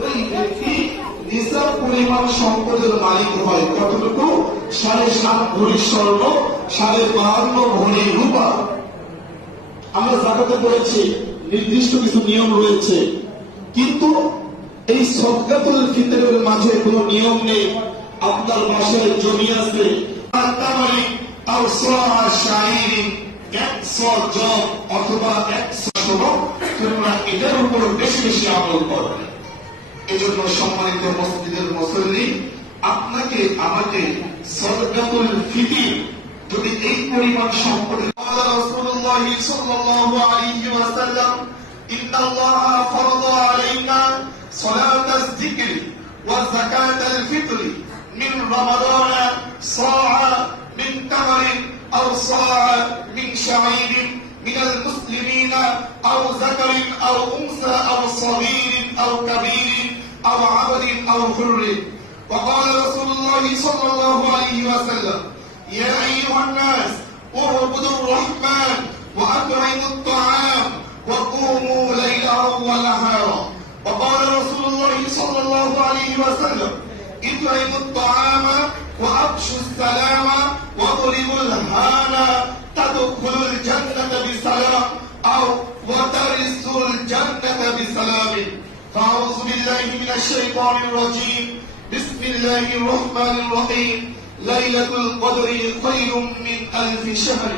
ওই ব্যক্তি নিসাব পরিমাণ সম্পদের মালিক হয় কতটুকু? 7.5 ভরি স্বর্ণ, 52.5 ভরি রূপা। আমরা যাকাতে বলেছি নির্দিষ্ট কিছু নিয়ম রয়েছে, কিন্তু এই সদকাতুল ফিতরের মাঝে কোনো নিয়ম নেই। আপনার বাসায় জমি আছে, অথবা 100 তোমরা এটার উপর বেশি বেশি আমল করবে। এজন্য সম্মানিত মসজিদের মুসল্লি, আপনাকে আমাকে সদকাতুল ফিতর যদি এই পরিমাণ সম্পদের রাসূলুল্লাহ সাল্লাল্লাহু আলাইহি ওয়াসাল্লাম ইন্নাল্লাহা ফারাদা আলাইনা সালাতাল যিকরি ওয়া যাকাতাল ফিতরি মিন রমাদান সাআ মিন তামরিন আও সাআ মিন শাঈরিন من المسلمين أو ذكر أو أنثى أو صغير أو كبير أو عبد أو حر. وقال رسول الله صلى الله عليه وسلم يا أيها الناس اعبدوا الرحمن وأطعموا الطعام وقوموا ليلا ونهارا. وقال رسول الله صلى الله عليه وسلم اطعموا الطعام وأفشوا السلام واضربوا الهان تدخلوا الجنة بسلام أو وترثوا الجنة بسلام. فأعوذ بالله من الشيطان الرجيم. بسم الله الرحمن الرحيم. ليلة القدر خير من 1000 شهر.